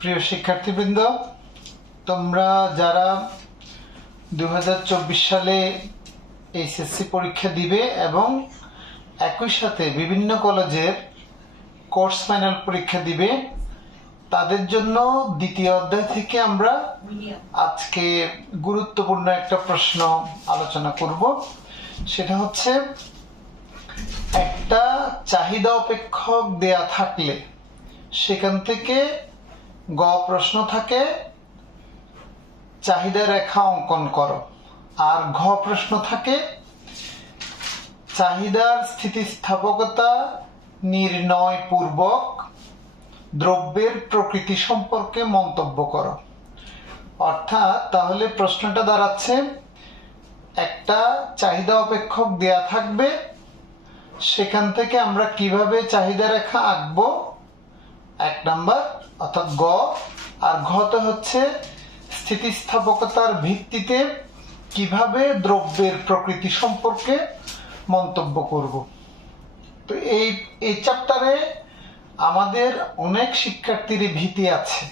প্রিয় শিক্ষার্থীবৃন্দ, তোমরা যারা 2024 সালে এইচএসসি পরীক্ষা দিবে এবং একই সাথে বিভিন্ন কলেজের কোর্স ফাইনাল পরীক্ষা দিবে, তাদের জন্য দ্বিতীয় অধ্যায় থেকে আমরা আজকে গুরুত্বপূর্ণ একটা প্রশ্ন আলোচনা করব। সেটা হচ্ছে, একটা চাহিদা অপেক্ষক দেয়া থাকলে সেখান থেকে গ প্রশ্ন থাকে চাহিদা রেখা অঙ্কন করো, আর ঘ প্রশ্ন থাকে চাহিদার স্থিতিস্থাপকতা নির্ণয় পূর্বক দ্রব্যের প্রকৃতি সম্পর্কে মন্তব্য করো। অর্থাৎ তাহলে প্রশ্নটা দাঁড়াচ্ছে, একটা চাহিদা অপেক্ষক দেয়া থাকবে, সেখান থেকে আমরা কিভাবে চাহিদা রেখা আঁকবো, এক নাম্বার অর্থাৎ গ। আর ঘতে হচ্ছে স্থিতিস্থাপকতার ভিত্তিতে কিভাবে দ্রব্যের প্রকৃতি সম্পর্কে মন্তব্য করব। তো এই চ্যাপ্টারে আমাদের অনেক শিক্ষার্থীর ভীতি আছে,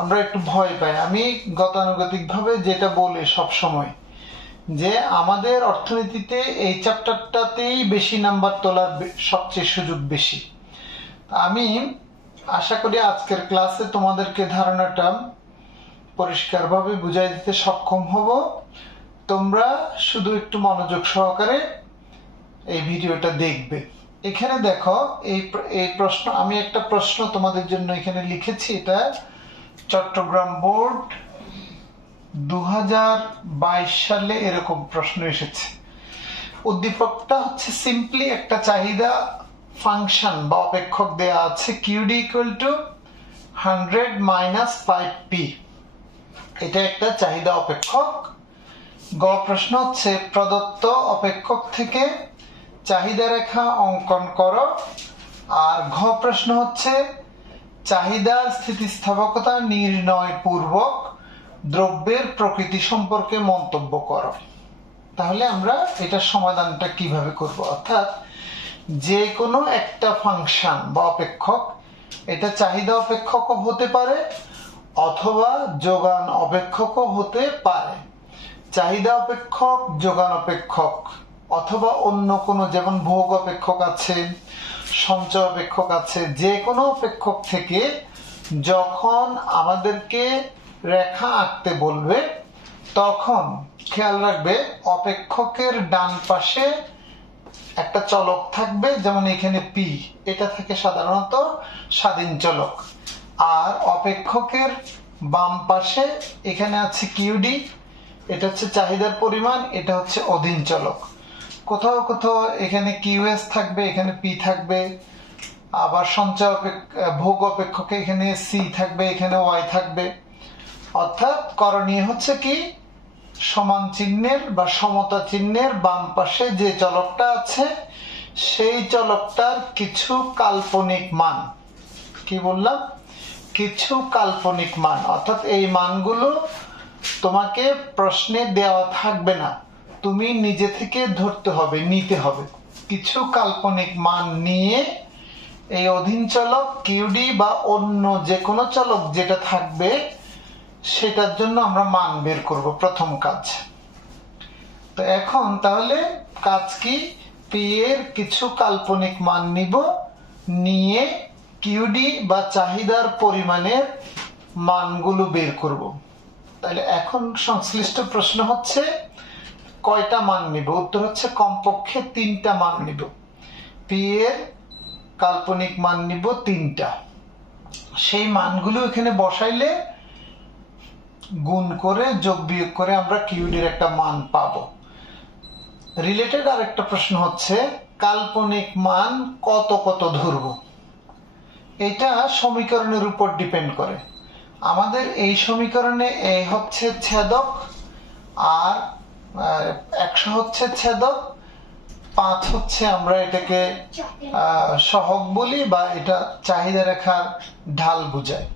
আমরা একটু ভয় পাই। আমি গতানুগতিকভাবে যেটা বলি সব সময়, যে আমাদের অর্থনীতিতে এই চ্যাপ্টারটাতেই বেশি নাম্বার তোলার সবচেয়ে সুযোগ বেশি। আমি আশা করি আজকের ক্লাসে তোমাদেরকে ধারণাটা পরিষ্কারভাবে বুঝাই দিতে সক্ষম হব। তোমরা শুধু একটু মনোযোগ সহকারে এই ভিডিওটা দেখবে। এখানে দেখো, এই প্রশ্ন, আমি একটা প্রশ্ন তোমাদের জন্য এখানে লিখেছি। এটা চট্টগ্রাম বোর্ড 2022 সালে এরকম প্রশ্ন এসেছে। উদ্দীপকটা হচ্ছে সিম্পলি একটা চাহিদা ফাংশন বা অপেক্ষক দেয়া আছে, QD = 100 - 5P। এটা একটা চাহিদা অপেক্ষক। গ প্রশ্ন হচ্ছে, প্রদত্ত অপেক্ষক থেকে চাহিদা রেখা অঙ্কন করো। আর ঘ প্রশ্ন হচ্ছে, চাহিদার স্থিতিস্থাপকতা নির্ণয় পূর্বক দ্রব্যের প্রকৃতি সম্পর্কে মন্তব্য করো। তাহলে আমরা এটার সমাধানটা কিভাবে করব? অর্থাৎ যে কোনো একটা ফাংশন বা অপেক্ষক, এটা চাহিদা অপেক্ষকও হতে পারে অথবা যোগান অপেক্ষকও হতে পারে। চাহিদা অপেক্ষক, যোগান অপেক্ষক অথবা অন্য কোনো, যেমন ভোগ অপেক্ষক আছে, সঞ্চয় অপেক্ষক আছে, যে কোনো অপেক্ষক থেকে যখন আমাদেরকে রেখা আঁকতে বলবে, তখন খেয়াল রাখবে অপেক্ষকের ডান পাশে একটা চলক থাকবে, যেমন এখানে পি, এটা থেকে সাধারণত স্বাধীন চলক। আর অপেক্ষকের বাম পাশে এখানে আছে QD, এটা হচ্ছে চাহিদার পরিমাণ, এটা হচ্ছে অধীন চলক। কোথাও কোথাও এখানে QS থাকবে, এখানে P থাকবে। আবার সঞ্চয় ভোগ অপেক্ষকে এখানে C থাকবে, এখানে Y থাকবে। অর্থাৎ করণীয় হচ্ছে কি, সমান চিহ্নের বা সমতা চিহ্নের বাম পাশে যে চলকটা আছে, সেই চলকটার কিছু কাল্পনিক মান, কি বললাম, কিছু কাল্পনিক মান, অর্থাৎ এই মানগুলো তোমাকে প্রশ্নে দেওয়া থাকবে না, তুমি নিজে থেকে ধরতে হবে, নিতে হবে। কিছু কাল্পনিক মান নিয়ে এই অধীন চলক QD বা অন্য যে কোনো চলক যেটা থাকবে, সেটার জন্য আমরা মান বের করব, প্রথম কাজ। তো এখন তাহলে কাজ কি, P এর কিছু কাল্পনিক মান নিব, নিয়ে QD বা চাহিদার পরিমাণের মানগুলো বের করব। তাহলে এখন সংশ্লিষ্ট প্রশ্ন হচ্ছে, কয়টা মান নিব? উত্তর হচ্ছে কমপক্ষে 3টা মান নিব। P এর কাল্পনিক মান নিব 3টা। সেই মানগুলো এখানে বসাইলে গুণ করে যোগ বিয়োগ করে আমরা QD এর একটা মান পাবো। রিলেটেড আরেকটা প্রশ্ন হচ্ছে, কাল্পনিক মান কত কত ধরব? এটা সমীকরণের উপর ডিপেন্ড করে। আমাদের এই সমীকরণে A হচ্ছে ছেদক, আর 100 হচ্ছে ছেদক, 5 হচ্ছে, আমরা এটাকে সহগ বলি, বা এটা চাহিদা রেখার ঢাল বোঝায়।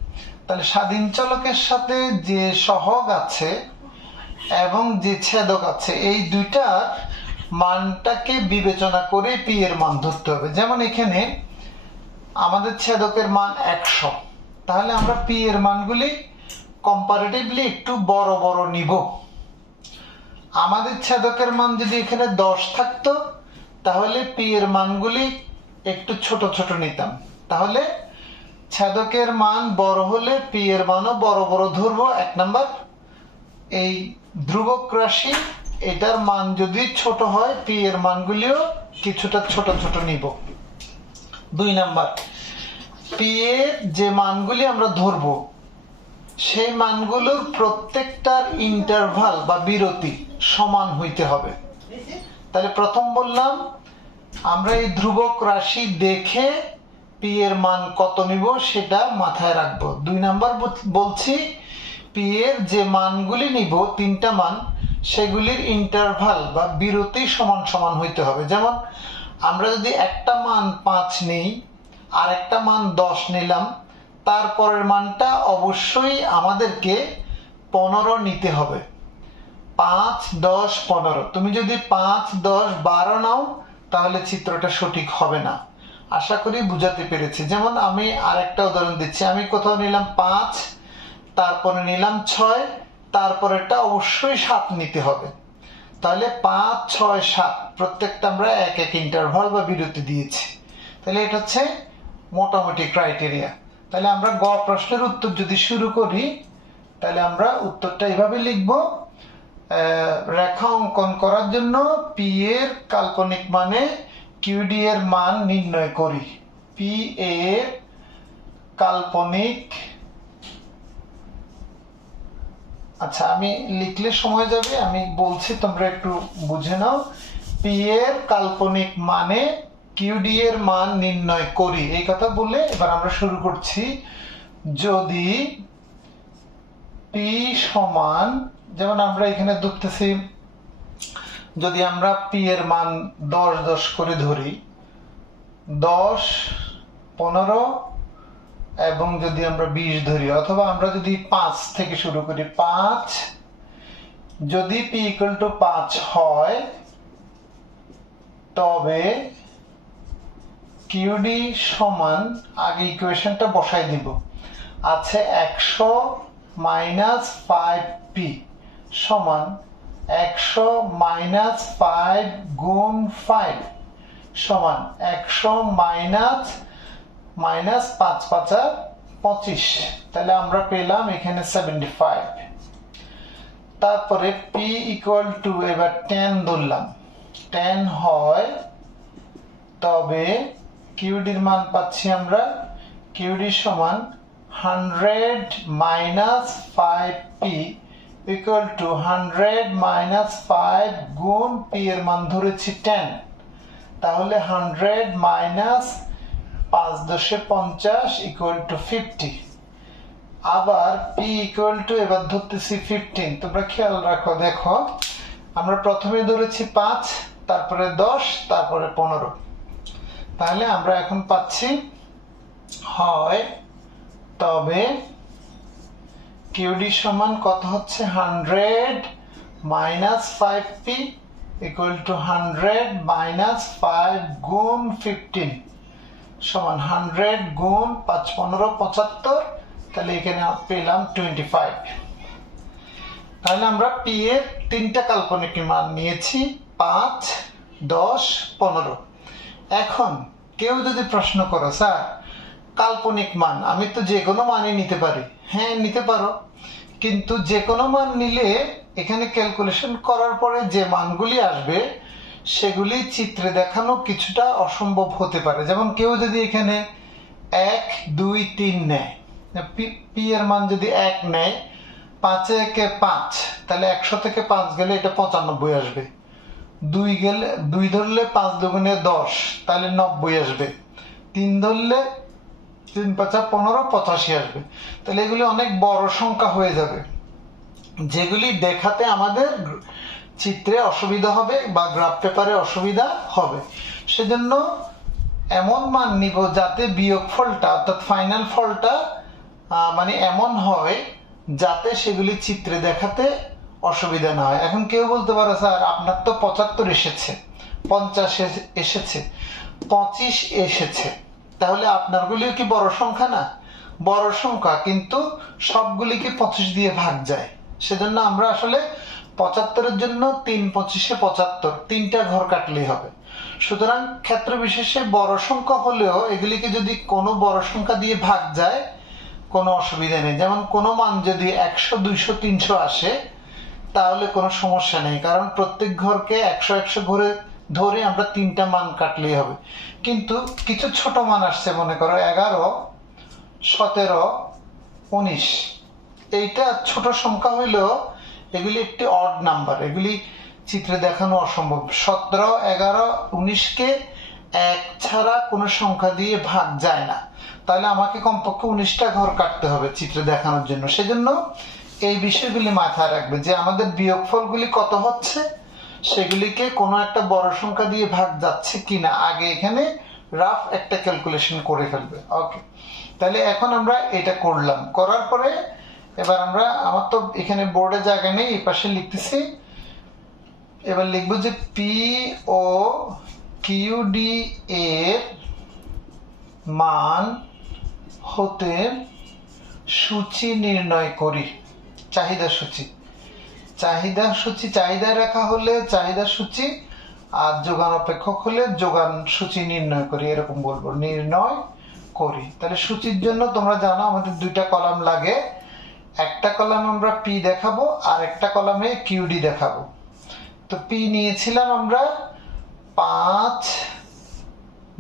তাহলে স্বাধীন চলকের সাথে যে সহগ আছে এবং যে ছেদক আছে, এই দুইটার মানটাকে বিবেচনা করে P এর মান ধরতে হবে। যেমন এখানে আমাদের ছেদকের মান 100, তাহলে আমরা পি এর মানগুলি কম্পারেটিভলি একটু বড় বড় নিব। আমাদের ছেদকের মান যদি এখানে 10 থাকতো তাহলে পি এর মানগুলি একটু ছোট ছোট নিতাম। তাহলে ছেদকের মান বড় হলে পি এর মানও বড় বড় ধরবো, 1 নাম্বার। এই ধ্রুবক রাশি এটার মান যদি ছোট হয় পি এর মানগুলিও কিছুটা ছোট ছোট নিব। 2 নাম্বার, পি এর যে মানগুলি আমরা ধরবো সেই মানগুলোর প্রত্যেকটার ইন্টারভাল বা বিরতি সমান হইতে হবে। তাহলে প্রথম বললাম আমরা এই ধ্রুবক রাশি দেখে পি এর মান কত নিব সেটা মাথায় রাখবো। 2 নাম্বার বলছি পি এর যে মানগুলি নিব 3টা মান, সেগুলির ইন্টারভাল বা বিরতি সমান সমান হইতে হবে। যেমন আমরা যদি একটা মান 5 নিই আর একটা মান 10 নিলাম, তারপরের মানটা অবশ্যই আমাদেরকে 15 নিতে হবে। 5, 10, 15। তুমি যদি 5, 10, 12 নাও তাহলে চিত্রটা সঠিক হবে না। আশা করি বুঝাতে পেরেছি। যেমন আমি আরেকটা উদাহরণ দিচ্ছি, আমি কোথাও নিলাম 5, তারপরে নিলাম 6, তারপরেরটা অবশ্যই 7 নিতে হবে। তাহলে 5, 6, 7 প্রত্যেকটা আমরা এক এক ইন্টারভাল বা বিরতি দিয়েছি। তাহলে এটা হচ্ছে মোটামুটি ক্রাইটেরিয়া। তাহলে আমরা গ প্রশ্নের উত্তর যদি শুরু করি তাহলে আমরা উত্তরটা এইভাবে লিখব। রেখা অঙ্কন করার জন্য পি এর কাল্পনিক মানে কিউডি এর মান নির্ণয় করি। পি এর কাল্পনিক, আচ্ছা আমি লিখলে সময় যাবে, আমি বলছি তোমরা একটু বুঝে নাও। পি এর কাল্পনিক মানে কিউডি এর মান নির্ণয় করি, এই কথা বলে এবার আমরা শুরু করছি। যদি পি সমান, যেমন আমরা এখানে ধরতেছি, যদি আমরা পি এর মান 10, 10 করে ধরি, 10, 15 এবং যদি আমরা 20 ধরি, অথবা আমরা যদি 5 থেকে শুরু করি, 5, যদি পি ইকুয়াল টু 5 হয় তবে কিউডি সমান, আগে ইকুয়েশনটা বসাই দিব, আছে 100 মাইনাস 5p সমান 100 মাইনাস 5 গুণ 5 সমান 100 মাইনাস 5 5 25। তাহলে আমরা পেলাম এখানে 75। তারপরে p ইকুয়াল টু, এবার 10 ধরলাম, 10 হয় তবে কিউডির মান পাচ্ছি আমরা, কিউডি সমান 100 minus 5p equal to 100 minus 5 গুণ পি এর মান ধরেছি 10। তাহলে 100 মাইনাস 5 10 50 ইকুয়াল টু 50। আবার পি ইকুয়াল টু, এবার ধরতেছি 15। তোমরা খেয়াল রাখো, দেখো আমরা প্রথমে ধরেছি 5, তারপরে 10, তারপরে 15। তাহলে আমরা এখন পাচ্ছি হয় তবে কিউডি সমান কত হচ্ছে, 100 minus 5p equal to 100 minus 5 গুণ 15 সমান 100 গুণ 5 15 75। তাহলে এখানে পেলাম 25। তাহলে আমরা পি এর 3টা কাল্পনিক মান নিয়েছি, 5, 10, 15। এখন কেউ যদি প্রশ্ন করো, স্যার কাল্পনিক মান আমি তো যে কোনো মানই নিতে পারি। হ্যাঁ নিতে পারো, কিন্তু যে কোনো মান নিলে এখানে ক্যালকুলেশন করার পরে যে মানগুলি আসবে সেগুলি চিত্রে দেখানো কিছুটা অসম্ভব হতে পারে। যেমন কেউ যদি এখানে 1, 2, 3 নেয়, পি এর মান যদি 1 নেয়, 5 একে 5, তাহলে 100 থেকে 5 গেলে এটা 95 আসবে। 2 ধরলে 5 দুগুণে 10, তাহলে 90 আসবে। 3 ধরলে 3 5 15 85 আসবে। তাহলে এগুলি অনেক বড় সংখ্যা হয়ে যাবে, যেগুলি দেখাতে আমাদের চিত্রে অসুবিধা হবে বা গ্রাফ পেপারে অসুবিধা হবে। সেজন্য এমন মান নিব যাতে বিয়োগফলটা অর্থাৎ ফাইনাল ফলটা মানে এমন হয় যাতে সেগুলি চিত্রে দেখাতে অসুবিধা না হয়। এখন কেউ বলতে পারো, স্যার আপনার তো 75 এসেছে, 50 এসেছে, 25 এসেছে, তাহলে আপনারগুলিও কি বড় সংখ্যা না? বড় সংখ্যা, কিন্তু সবগুলিকে 25 দিয়ে ভাগ যায়, সেজন্য আমরা আসলে 75-এর জন্য 3 25-এ 75 তিনটা ঘর কাটলেই হবে। সুতরাং ক্ষেত্র বিশেষে বড় সংখ্যা হলেও এগুলিকে যদি কোনো বড় সংখ্যা দিয়ে ভাগ যায় কোনো অসুবিধা নেই। যেমন কোনো মান যদি 100 200 300 আসে তাহলে কোনো সমস্যা নেই, কারণ প্রত্যেক ঘরকে 100 100 ঘরে ধরে আমরা তিনটা মান কাটলেই হবে। কিন্তু কিছু ছোট মান আসছে, মনে করো 11 17 19, এইটা ছোট সংখ্যা হইলেও এগুলি একটি অড নাম্বার, এগুলি চিত্রে দেখানো অসম্ভব। 17 11 19-কে 1 ছাড়া কোনো সংখ্যা দিয়ে ভাগ যায় না, তাহলে আমাকে কমপক্ষে 19টা ঘর কাটতে হবে চিত্রে দেখানোর জন্য। সেজন্য এই বিষয়গুলি মাথায় রাখবে যে আমাদের বিয়োগফলগুলি কত হচ্ছে সেগুলিকে কোনো একটা বড় সংখ্যা দিয়ে ভাগ যাচ্ছে কিনা আগে এখানে রাফ একটা ক্যালকুলেশন করে ফেলবে। ওকে, তাহলে এখন আমরা এটা করলাম, করার পরে এবার আমরা, আমার তো এখানে বোর্ডে জায়গা নেই, এই পাশে লিখতেছি। এবার লিখবো যে পি ও কিউডি এর মান হতে সূচি নির্ণয় করি। চাহিদা সূচি, চাহিদা সূচি, চাহিদা রেখা হলে চাহিদা সূচি, আর যোগান অপেক্ষক হলে যোগান সূচি নির্ণয় করি, এরকম বলবো, নির্ণয় করি। তাহলে সূচির জন্য তোমরা জানো আমাদের দুইটা কলাম লাগে, একটা কলামে আমরা পি দেখাবো আর একটা কলামে কিউডি দেখাবো। তো পি নিয়েছিলাম আমরা 5,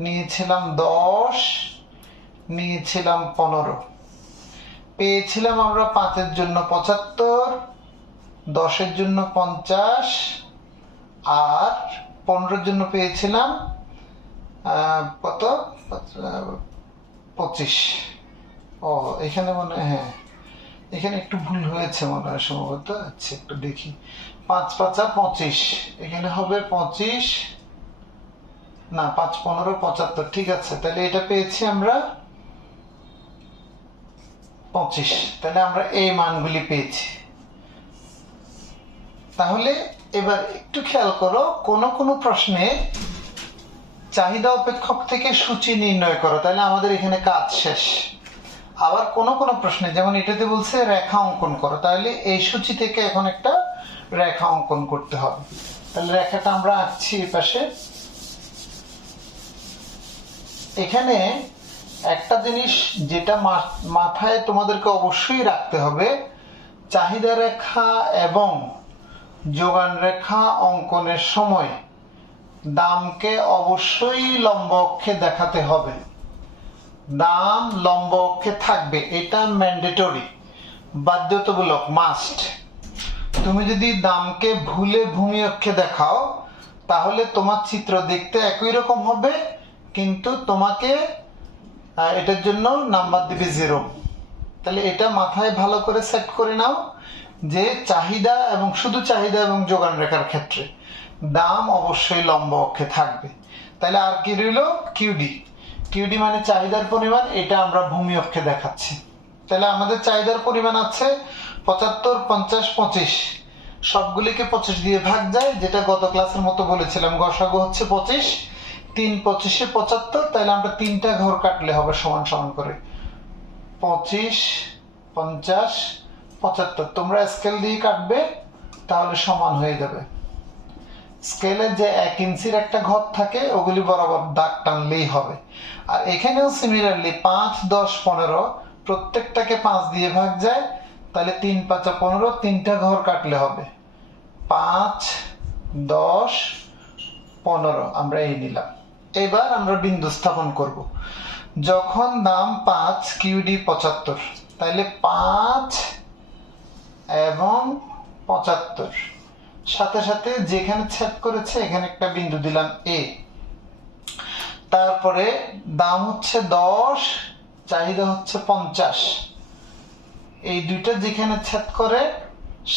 নিয়েছিলাম 10, নিয়েছিলাম 15, পেয়েছিলাম আমরা 5-এর জন্য 75, 10-এর জন্য 50 আর 15-এর জন্য পেয়েছিলাম কত 25। ও এখানে মনে হয়, হ্যাঁ এখানে একটু ভুল হয়েছে মনে হয় সম্ভবত। আচ্ছা একটু দেখি, 5 5 25, এখানে হবে 25 না, 5 15 75, ঠিক আছে। তাহলে এটা পেয়েছি আমরা 25, তাহলে আমরা এই মানগুলি পেয়েছি। তাহলে এবার একটু খেয়াল করো, কোন কোন প্রশ্নে চাহিদা অপেক্ষক থেকে সূচি নির্ণয় করো, তাহলে আমাদের এখানে কাজ শেষ। আবার কোন কোন প্রশ্নে, যেমন এটাতে বলছে রেখা অঙ্কন করো, তাহলে এই সূচি থেকে এখন একটা রেখা অঙ্কন করতে হবে। তাহলে রেখাটা আমরা আঁকছি এই পাশে। এখানে একটা জিনিস যেটা মাথায় তোমাদেরকে অবশ্যই রাখতে হবে, চাহিদা রেখা এবং যোগান রেখা অঙ্কনের সময় দামকে অবশ্যই লম্ব অক্ষে দেখাতে হবে। দাম লম্ব অক্ষে থাকবে, এটা ম্যান্ডেটরি, বাধ্যতামূলক, মাস্ট। তুমি যদি দামকে ভুলে ভূমি অক্ষে দেখাও তাহলে তোমার চিত্র দেখতে একই রকম হবে, কিন্তু তোমাকে এটার জন্য নাম্বার দিবে 0। তাহলে এটা মাথায় ভালো করে সেট করে নাও যে চাহিদা এবং শুধু চাহিদা এবং যোগান রেখার ক্ষেত্রে দাম অবশ্যই লম্ব অক্ষে থাকবে। তাহলে আর কি রইল, কিউডি। কিউডি মানে চাহিদার পরিমাণ, এটা আমরা ভূমি অক্ষে দেখাচ্ছি। তাহলে আমাদের চাহিদার পরিমাণ আছে 75 50 25, সবগুলিকে 25 দিয়ে ভাগ যায়, যেটা গত ক্লাসের মতো বলেছিলাম, গসাগু হচ্ছে 25, 3 25-এ 75, তাহলে আমরা তিনটা ঘর কাটলে হবে সমান সমান করে 25 50 75। তোমরা স্কেল দিয়ে কাটবে তাহলে সমান হয়ে যাবে। স্কেলে যে 1 ইঞ্চির একটা ঘর থাকে ওগুলি বরাবর দাগ টানলেই হবে। আর এখানেও সিমিলারলি 5 10 15 প্রত্যেকটাকে 5 দিয়ে ভাগ যায়, তাহলে 3 5 15, তিনটা ঘর কাটলে হবে 5 10 15, আমরা এই নিলাম। এবার আমরা বিন্দু স্থাপন করব। যখন দাম 5 কিউডি 75, তাহলে 5 এবং 75 সাথে সাথে যেখানে ছেদ করেছে এখানে একটা বিন্দু দিলাম এ। তারপরে দাম হচ্ছে 10, চাহিদা হচ্ছে 50, এই দুইটা যেখানে ছেদ করে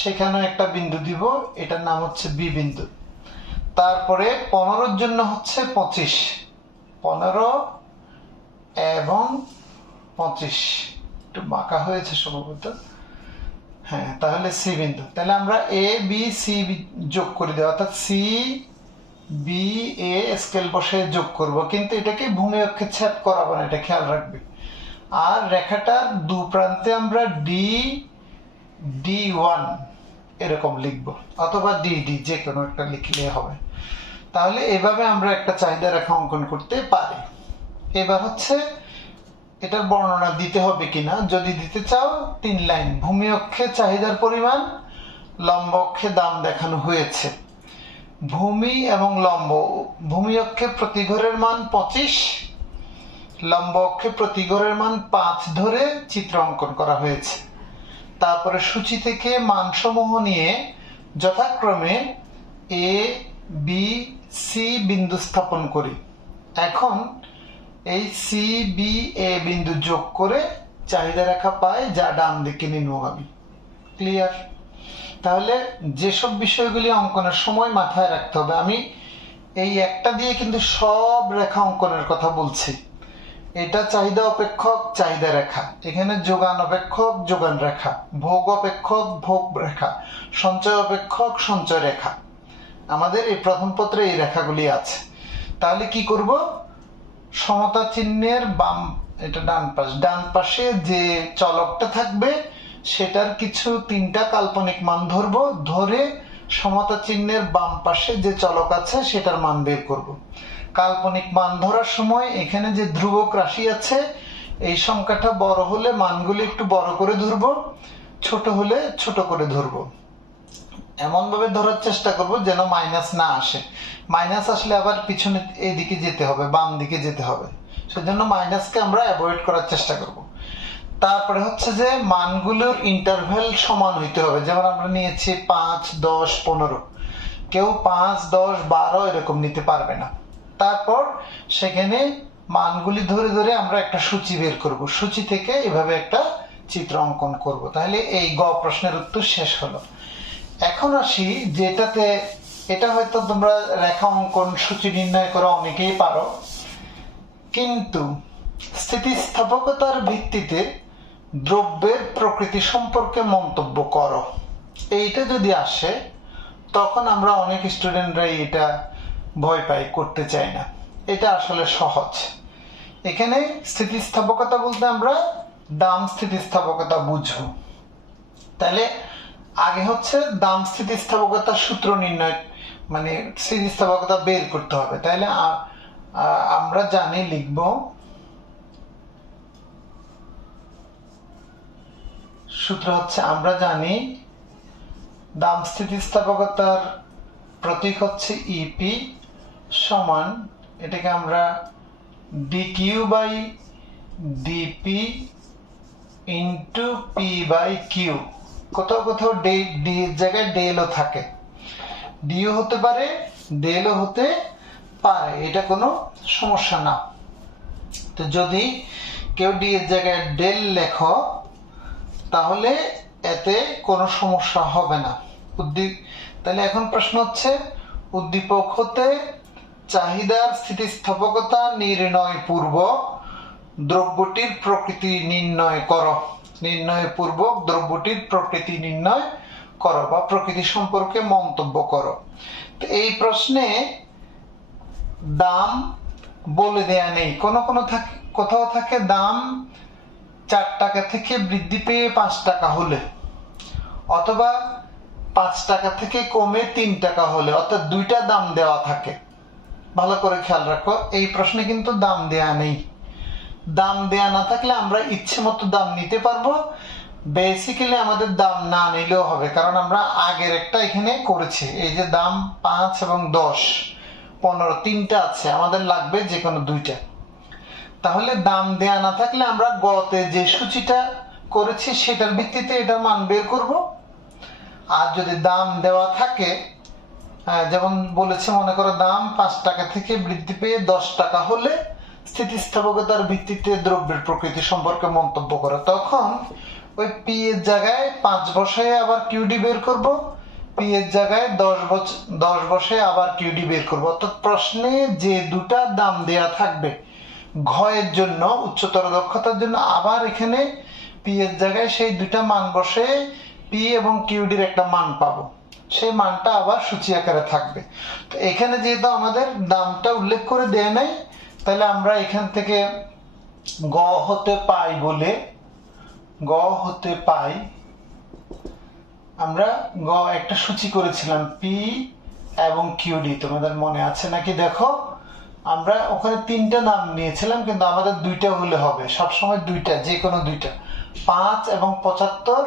সেখানে একটা বিন্দু দিব, এটার নাম হচ্ছে বি বিন্দু। তারপরে 15-এর জন্য হচ্ছে 25, 15 এবং 25, একটু বাঁকা হয়েছে সম্ভবত, হ্যাঁ, তাহলে সি বিন্দু। তাহলে আমরা এ বি সি যোগ করে দেব, অর্থাৎ সি বি এ স্কেল বসে যোগ করব, কিন্তু এটাকে ভূমি অক্ষে ছেদ করাবো না, এটা খেয়াল রাখবে। আর রেখাটার দু প্রান্তে আমরা D1 এরকম লিখব, অথবা DD যে কোনো একটা লিখলে হবে। তাহলে এভাবে আমরা একটা চাহিদা রেখা অঙ্কন করতে পারি। এবার হচ্ছে এটার বর্ণনা দিতে হবে কিনা, যদি দিতে চাও 3 লাইন। ভূমি অক্ষে চাহিদার পরিমাণ, লম্ব অক্ষে দাম দেখানো হয়েছে। ভূমি এবং লম্ব, ভূমি অক্ষে প্রতি ঘরের মান 25, লম্ব অক্ষে প্রতি ঘরের মান 5 ধরে চিত্র অঙ্কন করা হয়েছে। তারপরে সূচি থেকে মানসমূহ নিয়ে যথাক্রমে A, B, C বিন্দু স্থাপন করি। এখন এই C, B, A বিন্দু যোগ করে চাহিদা রেখা পাই, যা ডান দিকে নিম্নগামী। ক্লিয়ার? তাহলে যেসব বিষয়গুলি অঙ্কনের সময় মাথায় রাখতে হবে, আমি এই একটা দিয়ে কিন্তু সব রেখা অঙ্কনের কথা বলছি। এটা চাহিদা অপেক্ষক চাহিদা রেখা, এখানে যোগান অপেক্ষক যোগান রেখা, ভোগ অপেক্ষক ভোগ রেখা, সঞ্চয় অপেক্ষক সঞ্চয় রেখা। আমাদের এই প্রথম পত্রে এই রেখাগুলি আছে। তাহলে কি করব, সমতা চিহ্নের বাম, এটা ডান পাশে যে চলকটা থাকবে সেটার কিছু 3টা কাল্পনিক মান ধরবো, ধরে সমতা চিহ্নের বাম পাশে যে চলক আছে সেটার মান বের করব। কাল্পনিক মান ধরার সময় এখানে যে ধ্রুবক রাশি আছে, এই সংখ্যাটা বড় হলে মানগুলি একটু বড় করে ধরবো, ছোট হলে ছোট করে ধরবো। এমন ভাবে ধরার চেষ্টা করব যেন মাইনাস না আসে। মাইনাস আসলে আবার পিছনে এইদিকে যেতে হবে, বাম দিকে যেতে হবে, সেজন্য মাইনাসকে আমরা অ্যাভয়েড করার চেষ্টা করব। তারপরে হচ্ছে যে মানগুলোর ইন্টারভ্যাল সমান হইতে হবে। যেমন আমরা নিয়েছি 5, 10, 15, কেউ 5, 10, 12 এরকম নিতে পারবে না। তারপর সেখানে মানগুলি ধরে ধরে আমরা একটা সূচি বের করব, সূচি থেকে এভাবে একটা চিত্র অঙ্কন করব। তাহলে এই গ প্রশ্নের উত্তর শেষ হলো। এখন আসি যেটাতে, এটা হয়তো তোমরা রেখা অঙ্কন সূচি নির্ণয় করা অনেকেই পারো, কিন্তু স্থিতিস্থাপকতার ভিত্তিতে দ্রব্যের প্রকৃতি সম্পর্কে মন্তব্য করো, এইটা যদি আসে তখন আমরা অনেক স্টুডেন্টরাই এটা ভয় পাই, করতে চাই না। এটা আসলে সহজ। এখানে স্থিতিস্থাপকতা বলতে আমরা দাম স্থিতিস্থাপকতা বুঝবো। তাহলে আগে হচ্ছে দাম স্থিতিস্থাপকতার সূত্র নির্ণয়, মানে স্থিতিস্থাপকতা বের করতে হবে। তাহলে আমরা জানি, লিখব সূত্র হচ্ছে, আমরা জানি দাম স্থিতিস্থাপকতার প্রতীক হচ্ছে ইপি সমান, এটাকে আমরা DQ by DP into P by Q. কোথাও কোথাও ডি এর জায়গায় ডেলও থাকে, ডিও হতে পারে ডেলও হতে পারে, এটা কোনো সমস্যা না। তো যদি কেউ ডি এর জায়গায় ডেল লেখো তাহলে এতে কোনো সমস্যা হবে না। তাহলে এখন প্রশ্ন হচ্ছে, উদ্দীপক হতে চাহিদার স্থিতিস্থাপকতা নির্ণয় পূর্বক দ্রব্যটির প্রকৃতি নির্ণয় করো। নির্ণয় পূর্বক দ্রব্যটির প্রকৃতি নির্ণয় করো বা প্রকৃতি সম্পর্কে মন্তব্য করো। তো এই প্রশ্নে দাম বলে দেয়া নেই, কোথাও থাকে দাম 4 টাকা থেকে বৃদ্ধি পেয়ে 5 টাকা হলে, অথবা 5 টাকা থেকে কমে 3 টাকা হলে, অর্থাৎ 2টা দাম দেওয়া থাকে। ভালো করে খেয়াল রাখো, এই প্রশ্নে কিন্তু দাম দেয়া নেই। দাম দেয়া না থাকলে আমরা ইচ্ছে মতো দাম নিতে পারবো। বেসিক্যালি আমাদের দাম না নিলেও হবে, কারণ আমরা আগের একটা এখানে করেছি। এই যে দাম 5 এবং 10, 15 3টা আছে, আমাদের লাগবে যে কোনো 2টা। তাহলে দাম দেয়া না থাকলে আমরা গতে যে সূচিটা করেছি সেটার ভিত্তিতে এটার মান বের করব। আর যদি দাম দেওয়া থাকে, যেমন বলেছে, মনে করো দাম 5 টাকা থেকে বৃদ্ধি পেয়ে 10 টাকা হলে স্থিতিস্থাপকতার ভিত্তিতে দ্রব্যের প্রকৃতি সম্পর্কে মন্তব্য করো, তখন ওই পি এর জায়গায় 5 বসায় আবার কিউডি বের করব, পি এর জায়গায় 10 বসায় আবার কিউডি বের করব। অর্থাৎ প্রশ্নে যে 2টা দাম দেয়া থাকবে, ঘ এর জন্য উচ্চতর দক্ষতার জন্য আবার এখানে পি এর জায়গায় সেই 2টা মান বসে পি এবং কিউডির একটা মান পাবো, সেই মানটা আবার সূচি আকারে থাকবে। তো এখানে যেহেতু আমাদের দামটা উল্লেখ করে দেয় নাই, তাহলে আমরা এখান থেকে গ হতে পাই বলে গ হতে পাই আমরা গ একটা সূচি করেছিলাম পি এবং কিউডি, তোমাদের মনে আছে নাকি দেখো। আমরা ওখানে তিনটা নাম নিয়েছিলাম, কিন্তু আমাদের দুইটা হলে হবে, সবসময় দুইটা, যে কোনো দুইটা, 5 এবং 75,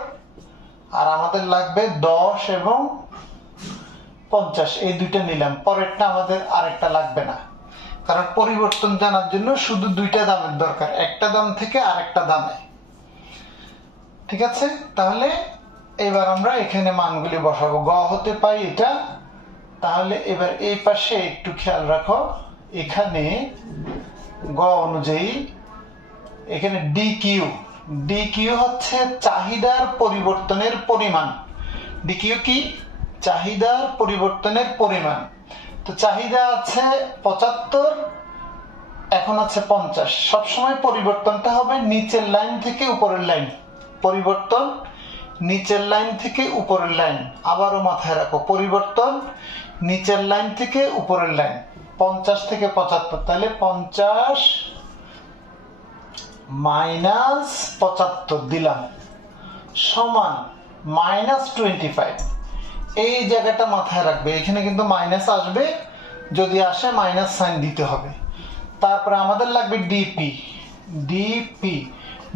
আর আমাদের লাগবে 10 এবং 50, এই দুইটা নিলাম। পরেরটা আমাদের আরেকটা লাগবে না, কারণ পরিবর্তন জানার জন্য শুধু দুইটা দামের দরকার, একটা দাম থেকে আরেকটা দামে। ঠিক আছে, তাহলে এবার আমরা এখানে মানগুলি বসাবো। গ হতে পাই এটা, তাহলে এবার এই পাশে একটু খেয়াল রাখো, এখানে গ অনুযায়ী এখানে ডি কিউ হচ্ছে চাহিদার পরিবর্তনের পরিমাণ। ডি কিউ কি? চাহিদার পরিবর্তনের পরিমাণ। তো চাহিদা আছে 75, এখন আছে 50। সবসময় পরিবর্তনটা হবে নিচের লাইন থেকে উপরের লাইন, পরিবর্তন নিচের লাইন থেকে উপরের লাইন। আবারও মাথায় রাখো, পরিবর্তন নিচের লাইন থেকে উপরের লাইন। 50 থেকে 75, তাহলে 50 মাইনাস 75 দিলাম সমান -25। এই জায়গাটা মাথায় রাখবে, এখানে কিন্তু মাইনাস আসবে, যদি আসে মাইনাস সাইন দিতে হবে। তারপরে আমাদের লাগবে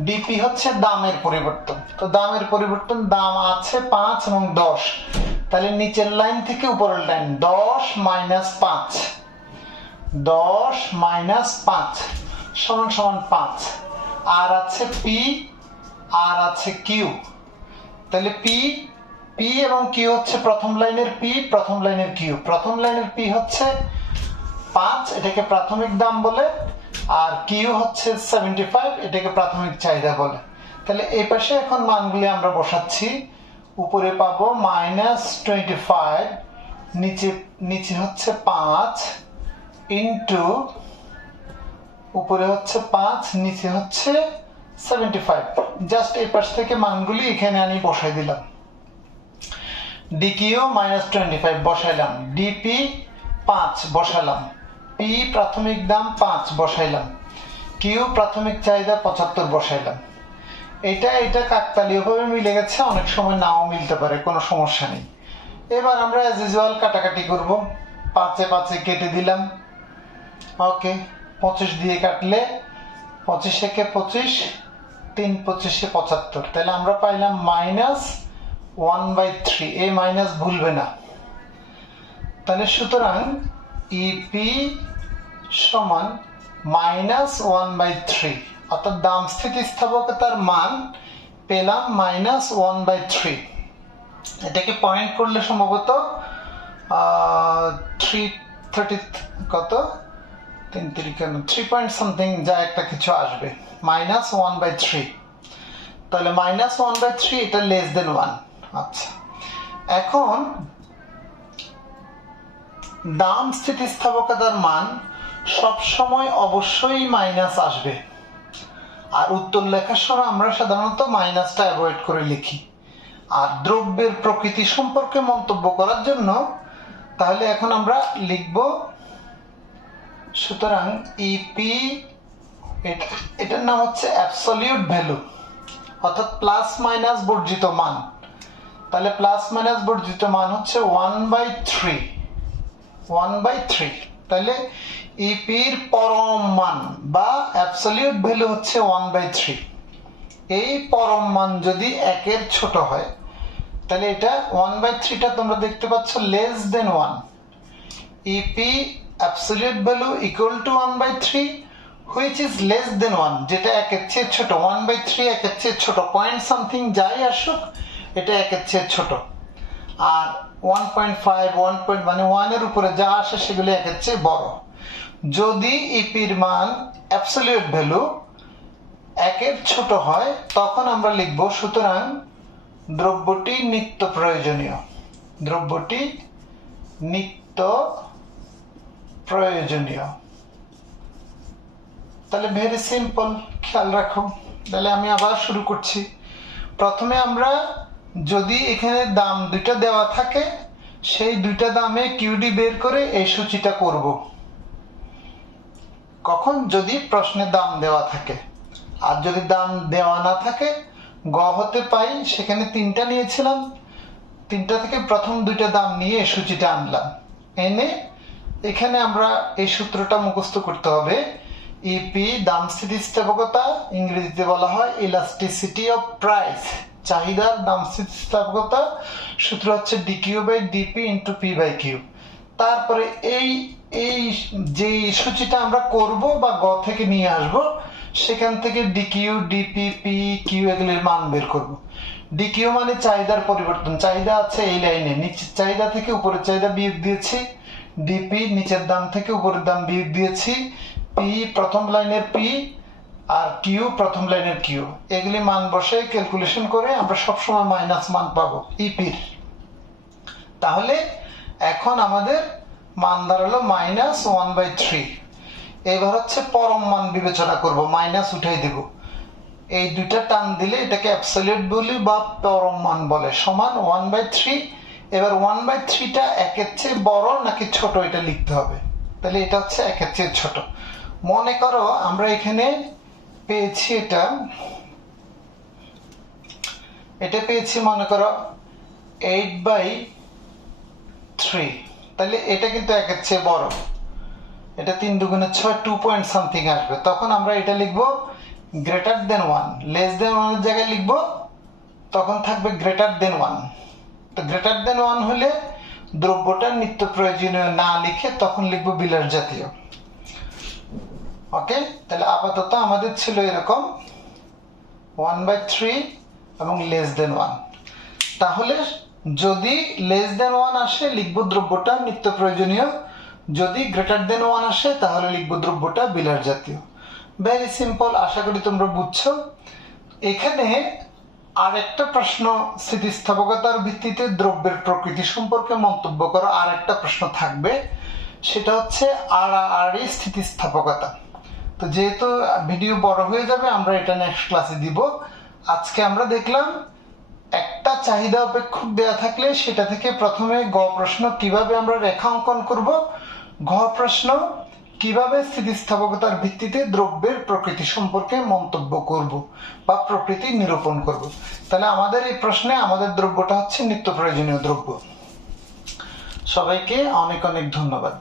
ডিপি হচ্ছে দামের পরিবর্তন। তো দামের পরিবর্তন, দাম আছে 5 এবং 10, তাহলে নিচের লাইন থেকে উপরের লাইন 10 মাইনাস 5, 10 মাইনাস 5 সমান সমান 5। আর আছে পি, আর আছে কিউ। তাহলে পি এবং কিউ হচ্ছে প্রথম লাইনের পি, প্রথম লাইনের কিউ। প্রথম লাইনের পি হচ্ছে 5, এটাকে প্রাথমিক দাম বলে, আর কিউ হচ্ছে 75, এটাকে প্রাথমিক চাহিদা বলে। তাহলে এই পাশে এখন মানগুলি আমরা বসাচ্ছি। উপরে পাবো -25, নিচে হচ্ছে 5 ইন্টু, উপরে হচ্ছে 5, নিচে হচ্ছে 75। জাস্ট এই পাশ থেকে মানগুলি এখানে আমি বসাই দিলাম। ডিকিউ -25 বসাইলাম, ডিপি 5 বসালাম, পি প্রাথমিক দাম 5 বসাইলাম, কিউ প্রাথমিক চাহিদা 75 বসাইলাম। এটা কাকতালীয়ভাবে মিলে গেছে, অনেক সময় নাও মিলতে পারে, কোনো সমস্যা নেই। এবার আমরা অ্যাজ ইউজুয়াল কাটাকাটি করব। 5 এ কেটে দিলাম, ওকে। 25 দিয়ে কাটলে 25 একে 25, 3 25 75, তাহলে আমরা পাইলাম -1/3। এই মাইনাস ভুলবে না। তাহলে সুতরাং ইপি সমান -1/3, অর্থাৎ দাম স্থিতিস্থাপকতার মান পেলাম -1/3। এটাকে পয়েন্ট করলে সম্ভবত 330 কত 3 পয়েন্ট সামথিং যা একটা কিছু আসবে, -1/3। তাহলে -1/3, এটা লেস দেন 1। আচ্ছা, এখন দাম স্থিতিস্থাপকতার মান সব সময় অবশ্যই মাইনাস আসবে, আর উত্তর লেখার সময় আমরা সাধারণত মাইনাসটা অ্যাভয়েড করে লিখি। আর দ্রব্যের প্রকৃতি সম্পর্কে মন্তব্য করার জন্য তাহলে এখন আমরা লিখব, সুতরাং ইপি, এটার নাম হচ্ছে অ্যাবসলিউট ভ্যালু, অর্থাৎ প্লাস মাইনাস বর্জিত মান। তাহলে প্লাস মাইনাস বর্জিত মান হচ্ছে 1/3। তাহলে ইপির পরম মান বা অ্যাবসলিউট ভ্যালু হচ্ছে 1/3। এই পরম মান যদি 1-এর ছোট হয়, তাহলে এটা 1/3টা তোমরা দেখতে পাচ্ছ less than 1। EP absolute value equal to 1/3, which is less than 1, যেটা 1-এর চেয়ে ছোট। 1/3 1-এর চেয়ে ছোট, পয়েন্ট সামথিং যাই আসুক, এটা 1-এর চেয়ে ছোট। আর 1.5, 1 মানে 1-এর উপরে যা আসে সেগুলো 1-এর চেয়ে বড়। যদি ইপির মান অ্যাবসলিউট ভ্যালু 1-এর ছোট হয়, তখন আমরা লিখব, সুতরাং দ্রব্যটি নিত্য প্রয়োজনীয়। দ্রব্যটি নিত্য প্রয়োজনীয়। তাহলে ভেরি সিম্পল, খেয়াল রাখো। তাহলে আমি আবার শুরু করছি। প্রথমে আমরা যদি এখানে দাম দুইটা দেওয়া থাকে, সেই দুইটা দামে কিউডি বের করে এই সূচিটা করব। কখন? যদি প্রশ্নে দাম দেওয়া থাকে। আর যদি দাম দেওয়া না থাকে গ হতে পাই, সেখানে 3টা নিয়েছিলাম, 3টা থেকে প্রথম 2টা দাম নিয়ে এই সূচিটা আনলাম, এনে এখানে আমরা এই সূত্রটা মুখস্থ করতে হবে। ইপি দাম স্থিতিস্থাপকতা, ইংরেজিতে বলা হয় ইলাস্টিসিটি অফ প্রাইস, চাহিদার দাম স্থিতিস্থাপকতা, সূত্র হচ্ছে DQ by DP into P by Q. তারপরে এই এই যে সূচিটা আমরা করব বা গ থেকে নিয়ে আসব, সেখান থেকে ডিকিউ ডিপি পি কিউ এগুলির মান বের করব। ডিকিউ মানে চাহিদার পরিবর্তন, চাহিদা আছে এই লাইনে, নিচের চাহিদা থেকে উপরের চাহিদা বিয়োগ দিয়েছি, ডিপি নিচের দাম থেকে উপরের দাম বিয়োগ দিয়েছি, পি প্রথম লাইনের পি আর কিউ প্রথম লাইনের কিউ, এগুলি মান বসে ক্যালকুলেশন করে আমরা সবসময় মাইনাস মান পাবো ইপির। তাহলে এখন আমাদের মান দাঁড়ালো -1/3। এবার হচ্ছে পরম মান বিবেচনা করব, মাইনাস উঠাই দেব, এই দুইটা টান দিলে এটাকে অ্যাবসলিউট বলি বা পরম মান বলে, সমান 1/3। এবার 1/3টা 1-এর চেয়ে বড় নাকি ছোট এটা লিখতে হবে, তাহলে এটা হচ্ছে 1-এর চেয়ে ছোট। মনে করো আমরা এখানে পেয়েছি এটা পেয়েছি মনে করো 8/3, তাহলে এটা কিন্তু 1-এর চেয়ে বড়, এটা 3 দুগুণে 6, 2 পয়েন্ট সামথিং আসবে। তখন আমরা এটা লিখবো গ্রেটার দেন 1, লেস দেন 1 এর জায়গায় লিখবো, তখন থাকবে গ্রেটার দেন 1। তো গ্রেটার দেন 1 হলে দ্রব্যটা নিত্য প্রয়োজনীয় না লিখে তখন লিখবো বিলাস জাতীয়। ওকে, তাহলে আপাতত আমাদের ছিল এরকম 1/3 এবং লেস দেন 1। তাহলে যদি লেস দেন 1 আসে লিখবো দ্রব্যটা নিত্য প্রয়োজনীয়, যদি গ্রেটার দেন 1 আসে তাহলে লিখবো দ্রব্যটা বিলাস জাতীয়। ভেরি সিম্পল, আশা করি তোমরা বুঝছো। এখানে আরেকটা প্রশ্ন, স্থিতিস্থাপকতার ভিত্তিতে দ্রব্যের প্রকৃতি সম্পর্কে মন্তব্য করো, আরেকটা প্রশ্ন থাকবে, সেটা হচ্ছে আড়াআড়ি স্থিতিস্থাপকতা। তো যেহেতু ভিডিও বড় হয়ে যাবে আমরা এটা নেক্সট ক্লাসে দিব। আজকে আমরা দেখলাম একটা চাহিদা অপেক্ষক দেয়া থাকলে সেটা থেকে প্রথমে গ প্রশ্ন কিভাবে আমরা রেখা অঙ্কন করব, ঘ প্রশ্ন কিভাবে স্থিতিস্থাপকতার ভিত্তিতে দ্রব্যের প্রকৃতি সম্পর্কে মন্তব্য করব বা প্রকৃতি নিরূপণ করব। তাহলে আমাদের এই প্রশ্নে আমাদের দ্রব্যটা হচ্ছে নিত্য প্রয়োজনীয় দ্রব্য। সবাইকে অনেক অনেক ধন্যবাদ।